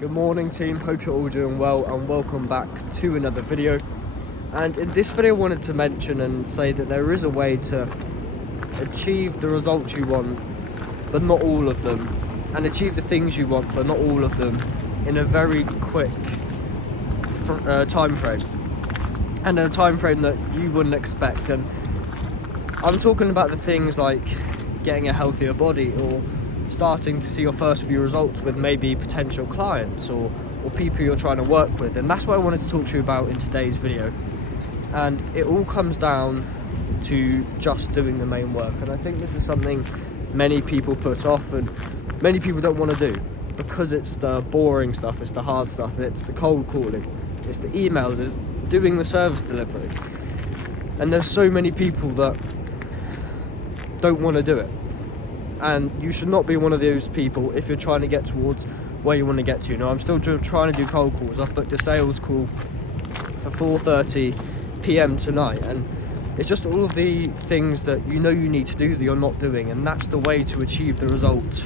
Good morning team, hope you're all doing well and welcome back to another video. And in this video I wanted to mention and say that there is a way to achieve the results you want, but not all of them, and achieve the things you want, but not all of them, in a very quick time frame, and in a time frame that you wouldn't expect. And I'm talking about the things like getting a healthier body, or starting to see your first few results with maybe potential clients or people you're trying to work with. And that's what I wanted to talk to you about in today's video. And it all comes down to just doing the main work. And I think this is something many people put off and many people don't want to do, because it's the boring stuff, it's the hard stuff, it's the cold calling, it's the emails, it's doing the service delivery. And there's so many people that don't want to do it. And you should not be one of those people if you're trying to get towards where you want to get to. You know, I'm still trying to do cold calls. I've booked a sales call for 4:30 p.m. tonight, and it's just all of the things that you know you need to do that you're not doing, and that's the way to achieve the results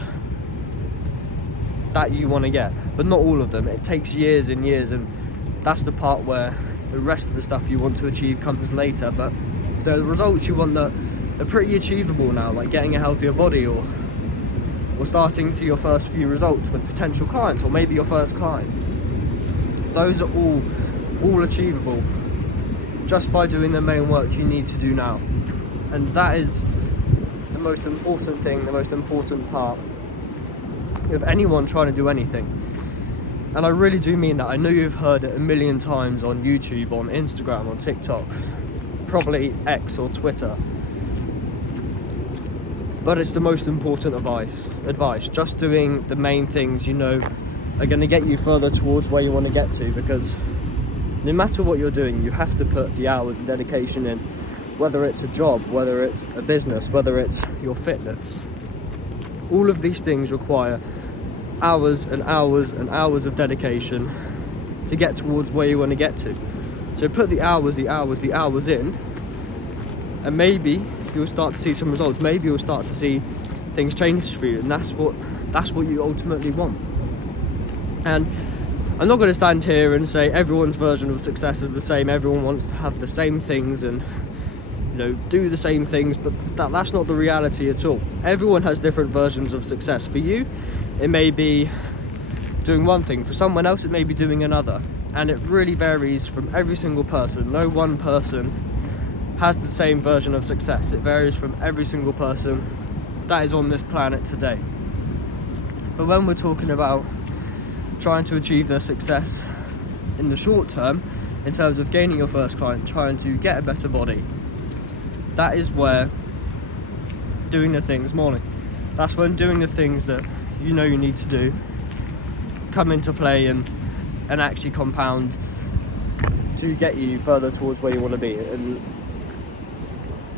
that you want to get. But not all of them. It takes years and years, and that's the part where the rest of the stuff you want to achieve comes later. But the results you want that are pretty achievable now, like getting a healthier body, or starting to see your first few results with potential clients, or maybe your first client. Those are all achievable just by doing the main work you need to do now. And that is the most important thing, the most important part of anyone trying to do anything. And I really do mean that. I know you've heard it a million times on YouTube, on Instagram, on TikTok, probably X or Twitter. But it's the most important advice. Just doing the main things you know are going to get you further towards where you want to get to, because no matter what you're doing, you have to put the hours and dedication in, whether it's a job, whether it's a business, whether it's your fitness. All of these things require hours and hours and hours of dedication to get towards where you want to get to. So put the hours in, and maybe you'll start to see some results. Maybe you'll start to see things change for you, and that's what you ultimately want. And I'm not going to stand here and say everyone's version of success is the same. Everyone wants to have the same things and, you know, do the same things, but that's not the reality at all. Everyone has different versions of success. For you, it may be doing one thing. For someone else, it may be doing another. And it really varies from every single person. No one person has the same version of success. It varies from every single person that is on this planet today. But when we're talking about trying to achieve their success in the short term, in terms of gaining your first client, trying to get a better body, that is where doing the things morning. That's when doing the things that you know you need to do come into play and actually compound to get you further towards where you want to be. And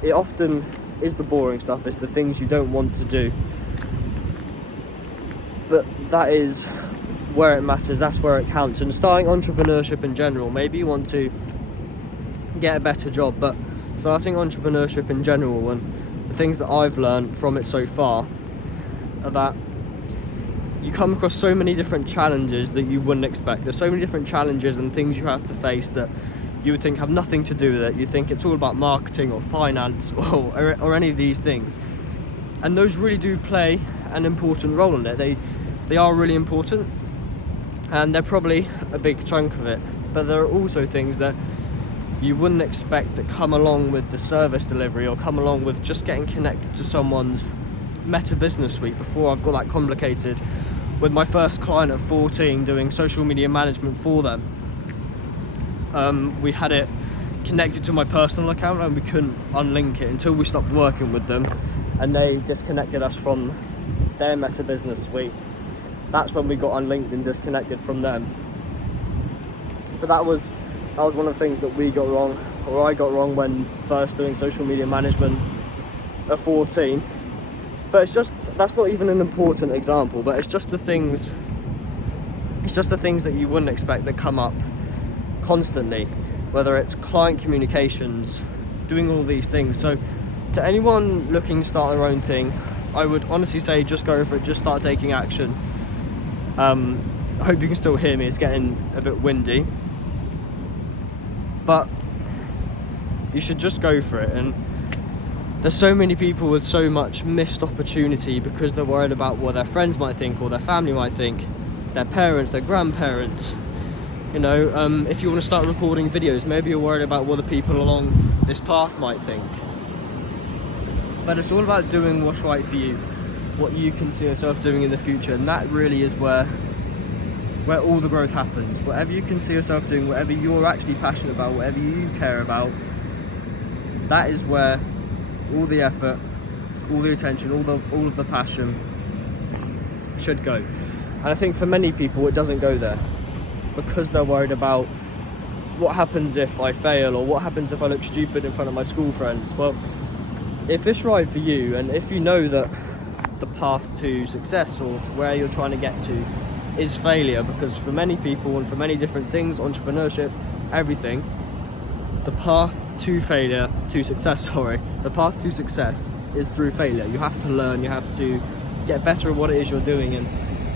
it often is the boring stuff, it's the things you don't want to do, but that is where it matters, that's where it counts. And starting entrepreneurship in general, maybe you want to get a better job, but starting entrepreneurship in general, and the things that I've learned from it so far are that you come across so many different challenges that you wouldn't expect. There's so many different challenges and things you have to face that you would think have nothing to do with it. You think it's all about marketing or finance or any of these things. And those really do play an important role in it. They are really important, and they're probably a big chunk of it. But there are also things that you wouldn't expect that come along with the service delivery, or come along with just getting connected to someone's Meta Business Suite. Before, I've got that complicated with my first client at 14 doing social media management for them. We had it connected to my personal account and we couldn't unlink it until we stopped working with them, and they disconnected us from their Meta Business Suite. That's when we got unlinked and disconnected from them. But that was one of the things that we got wrong, or I got wrong, when first doing social media management at 14. But that's not even an important example, but it's just the things that you wouldn't expect that come up constantly, whether it's client communications, doing all these things. So to anyone looking to start their own thing, I would honestly say just go for it, just start taking action. I hope you can still hear me, it's getting a bit windy. But you should just go for it. And there's so many people with so much missed opportunity because they're worried about what their friends might think or their family might think, their parents, their grandparents. You know, if you want to start recording videos, maybe you're worried about what the people along this path might think. But it's all about doing what's right for you, what you can see yourself doing in the future, and that really is where all the growth happens. Whatever you can see yourself doing, whatever you're actually passionate about, whatever you care about, that is where all the effort, all the attention, all of the passion should go. And I think for many people it doesn't go there because they're worried about what happens if I fail, or what happens if I look stupid in front of my school friends. Well, if it's right for you, and if you know that the path to success or to where you're trying to get to is failure, because for many people and for many different things, entrepreneurship, everything, the path to success is through failure. You have to learn, you have to get better at what it is you're doing, and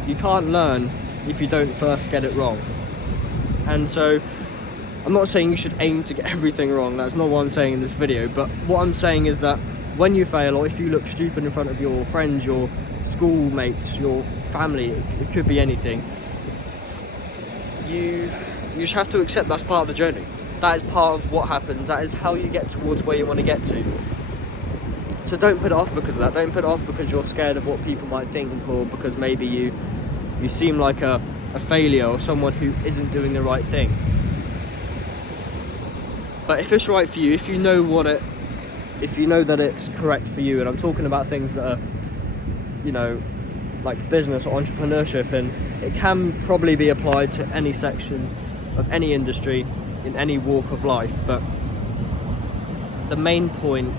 you can't learn if you don't first get it wrong. And so I'm not saying you should aim to get everything wrong, that's not what I'm saying in this video, but what I'm saying is that when you fail, or if you look stupid in front of your friends, your schoolmates, your family, it could be anything, you just have to accept that's part of the journey. That is part of what happens, that is how you get towards where you want to get to. So don't put it off because of that. Don't put it off because you're scared of what people might think, or because maybe you seem like a failure or someone who isn't doing the right thing. But if it's right for you, if you know that it's correct for you, and I'm talking about things that are, you know, like business or entrepreneurship, and it can probably be applied to any section of any industry in any walk of life, but the main point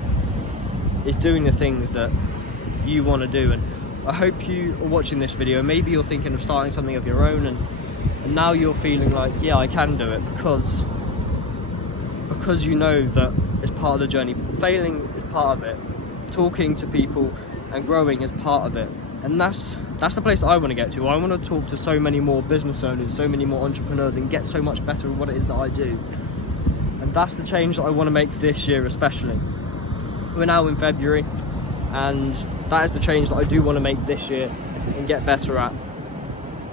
is doing the things that you want to do. And I hope you are watching this video, maybe you're thinking of starting something of your own, and now you're feeling like, yeah, I can do it, because you know that it's part of the journey. Failing is part of it, talking to people and growing is part of it, and that's the place that I want to get to. I want to talk to so many more business owners, so many more entrepreneurs, and get so much better at what it is that I do. And that's the change that I want to make this year especially. We're now in February, and that is the change that I do want to make this year and get better at.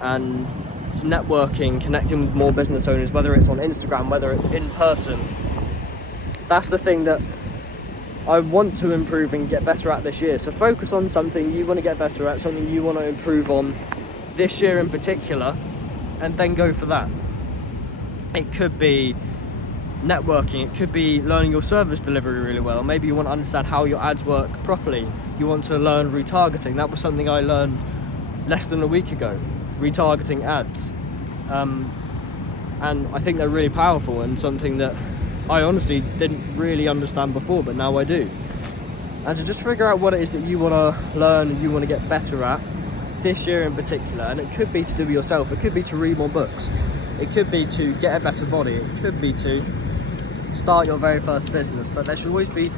And it's networking, connecting with more business owners, whether it's on Instagram, whether it's in person. That's the thing that I want to improve and get better at this year. So focus on something you want to get better at, something you want to improve on this year in particular, and then go for that. It could be networking, it could be learning your service delivery really well. Maybe you want to understand how your ads work properly. You want to learn retargeting. That was something I learned less than a week ago, retargeting ads. And I think they're really powerful, and something that I honestly didn't really understand before, but now I do. And to just figure out what it is that you want to learn and you want to get better at this year in particular. And it could be to do it yourself, it could be to read more books, it could be to get a better body, it could be to start your very first business. But there should always be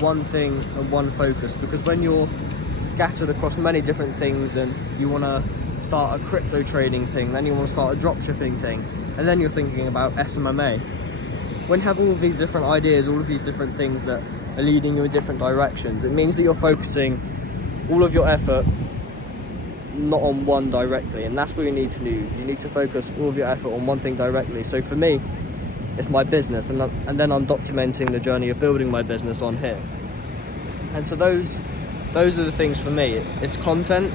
one thing and one focus, because when you're scattered across many different things, and you want to start a crypto trading thing, then you want to start a drop shipping thing, and then you're thinking about SMMA. When you have all of these different ideas, all of these different things that are leading you in different directions, it means that you're focusing all of your effort not on one directly, and that's what you need to do. You need to focus all of your effort on one thing directly. So for me, it's my business, and then I'm documenting the journey of building my business on here. And so those are the things for me. It's content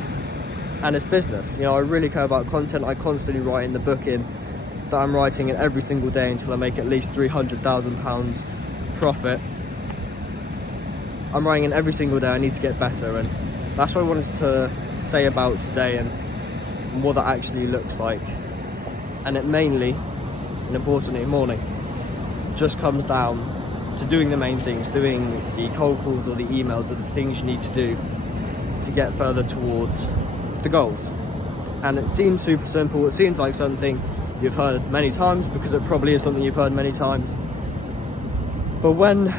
and it's business. You know, I really care about content. I constantly write in the book in that I'm writing it every single day until I make at least £300,000 profit. I'm writing in every single day. I need to get better, and that's what I wanted to say about today and what that actually looks like. And it mainly, and importantly, morning, just comes down to doing the main things, doing the cold calls or the emails, or the things you need to do to get further towards the goals. And it seems super simple. It seems like something you've heard many times, because it probably is something you've heard many times. But when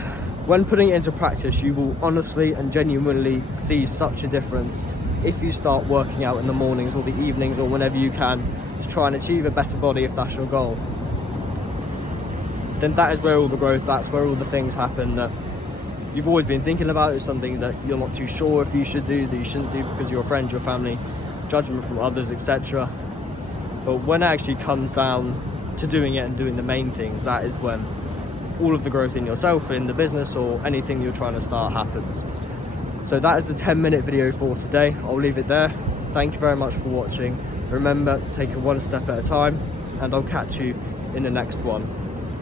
putting it into practice, you will honestly and genuinely see such a difference if you start working out in the mornings or the evenings or whenever you can to try and achieve a better body if that's your goal, then that is where all the growth, that's where all the things happen that you've always been thinking about. It's something that you're not too sure if you should do, that you shouldn't do because of your friends, your family, judgment from others, etc. But when it actually comes down to doing it and doing the main things, that is when all of the growth in yourself, in the business, or anything you're trying to start happens. So that is the 10-minute video for today. I'll leave it there. Thank you very much for watching. Remember to take it one step at a time, and I'll catch you in the next one.